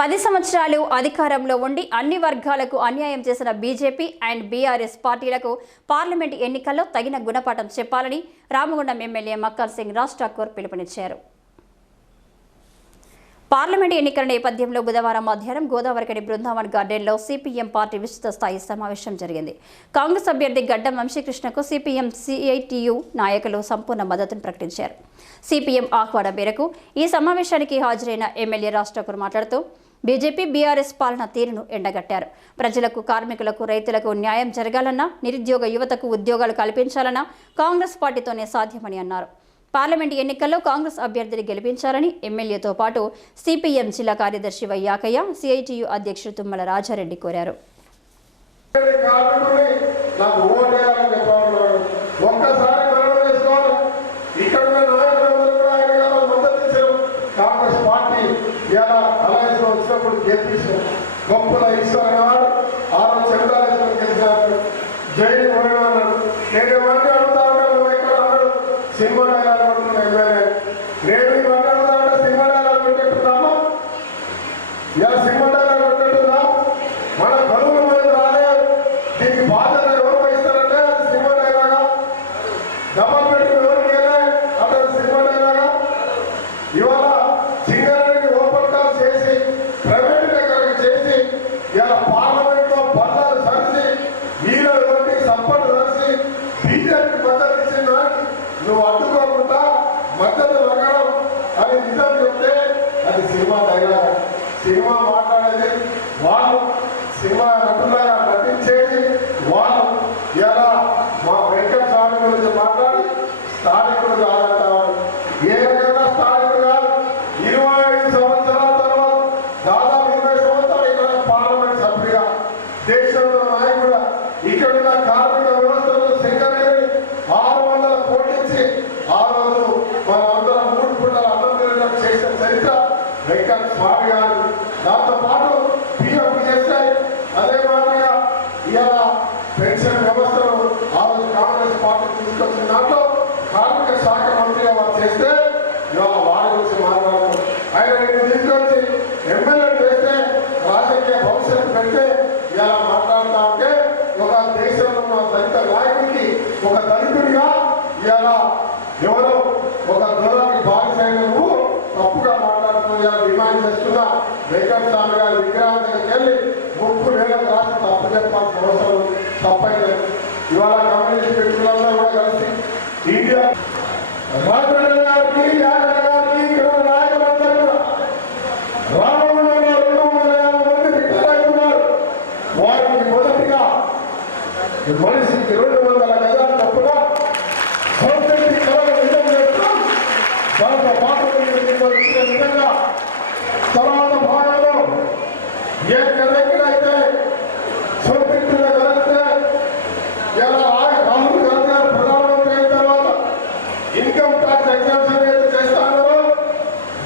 పది సంవత్సరాలు అధికారంలో ఉండి అన్ని వర్గాలకు అన్యాయం చేసిన బీజేపీ అండ్ బీఆర్ఎస్ పార్టీలకు పార్లమెంట్ ఎన్నికల్లో తగిన గుణపాఠం చెప్పాలని రామగుండం ఎమ్మెల్యే మక్కర్ సింగ్ రాజ్ ఠాకూర్ పిలుపునిచ్చారు. పార్లమెంట్ ఎన్నికల నేపథ్యంలో బుధవారం మధ్యాహ్నం గోదావరికని బృందావన్ గార్డెన్లో సిపిఎం పార్టీ విస్తృత స్థాయి సమావేశం జరిగింది. కాంగ్రెస్ అభ్యర్థి గడ్డం వంశీకృష్ణకు సిపిఎం సిఐటియు నాయకులు సంపూర్ణ మద్దతును ప్రకటించారు. సిపిఎం ఆహ్వానం మేరకు ఈ సమావేశానికి హాజరైన ఎమ్మెల్యే రాజ్ ఠాకూర్ మాట్లాడుతూ బీజేపీ బీఆర్ఎస్ పాలన తీరును ఎండగట్టారు. ప్రజలకు కార్మికులకు రైతులకు న్యాయం జరగాలన్నా నిరుద్యోగ యువతకు ఉద్యోగాలు కల్పించాలన్నా కాంగ్రెస్ పార్టీతోనే సాధ్యమని అన్నారు. పార్లమెంట్ ఎన్నికల్లో కాంగ్రెస్ అభ్యర్థిని గెలిపించాలని ఎమ్మెల్యేతో పాటు సిపిఎం జిల్లా కార్యదర్శి వైయాకయ్య సిఐటియు అధ్యక్షుడు తుమ్మల రాజారెడ్డి కోరారు. అలయన్స్లో వచ్చినప్పుడు గెలిపించారు గొప్పల ఈశ్వర్ ఆరు చంద్రాలేశ్వరం గెలిచారు జైలు అన్నాడు నేను ఇవన్నీ అడుగుతా ఉంటాను ఎక్కడ అన్నాడు సినిమా డైలాగ్ ఎమ్మెల్యే. నేను ఇవన్నీ అడుగుతా ఉంటే సినిమా డైలాగ్ ఇలా సినిమా డైలాగ్ మన కలుగులు మీద రాలేదు దీనికి బాధ్యత ఎవరు వహిస్తారంటే అది సినిమా డైలాగా డబ్బల్ పెట్టి ఎవరికి వెళ్ళే అతను సినిమా ఇవాళ మద్దతు రకడం అని నిజం చెప్తే అది సినిమా డైలాగ్ సినిమా మాట్లాడేది వాళ్ళు. సినిమా నటులాగా నటించేది వాళ్ళు. ఎలా మా వెంకట స్వామి గురించి మాట్లాడి స్థానికుడు కాదంటారు. ఏ విధంగా స్థానికుడు కాదు. ఇరవై ఐదు సంవత్సరాల తర్వాత దాదాపు ఇరవై సంవత్సరాలు ఇక్కడ పార్లమెంట్ సభ్యుడిగా దేశంలో నాయకుడు ఇక్కడ ఉన్న కార్మిక వ్యవస్థలో సింగరేణి ఆరు వందల కోటించి ఆ రోజు మనందరం మూడు పుట్టల అన్నం చేసిన చరిత్ర వెంకట స్వామి గారు దాంతో పాటు పిఎఫ్ చేస్తే అదే మాదిరిగా ఇవాళ పెన్షన్ వ్యవస్థను ఆ రోజు కాంగ్రెస్ పార్టీ తీసుకొచ్చిన దాంట్లో కార్మిక శాఖ మంత్రిగా వారు చేస్తే ఇవాళ వారి గురించి మాట్లాడతాం ఆయన నేను తీసుకొచ్చి ఎమ్మెల్యే చేస్తే రాజకీయ భవిష్యత్తు పెడితే ఇలా మాట్లాడుతా ఉంటే ఒక దేశంలో ఉన్న దళిత నాయకుడికి ఒక దళితుడిగా ఇలా ఎవరో మనిషికి రెండు వందల గజాల చొప్పున సొంతటి కళలు నిజం చేస్తాం దాంతో పాటు విధంగా తర్వాత భాగంలో ఏ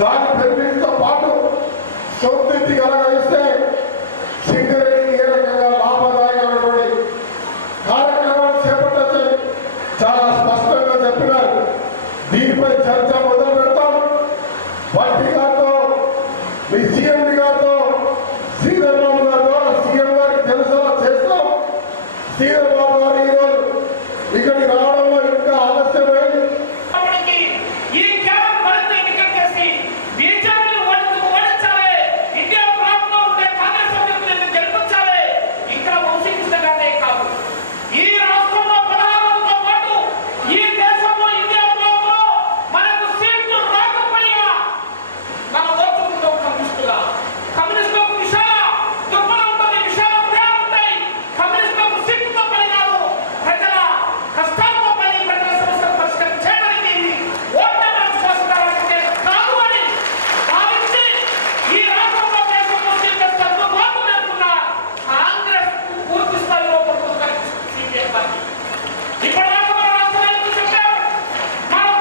దాని బెనిఫిట్తో పాటు సొంతింటి కనుక ఇస్తే సింగరేణి ఏ రకంగా లాభదాయకమైనటువంటి కార్యక్రమాలు చేపట్టచ్చని చాలా స్పష్టంగా చెప్పినారు. దీనిపై చర్చ మొదలు పెడతాం. పార్టీ గారితో మీ సీఎండి గారితో సీతారామన్ గారితో సీఎం గారికి తెలుసేలా చేస్తాం. సీఎం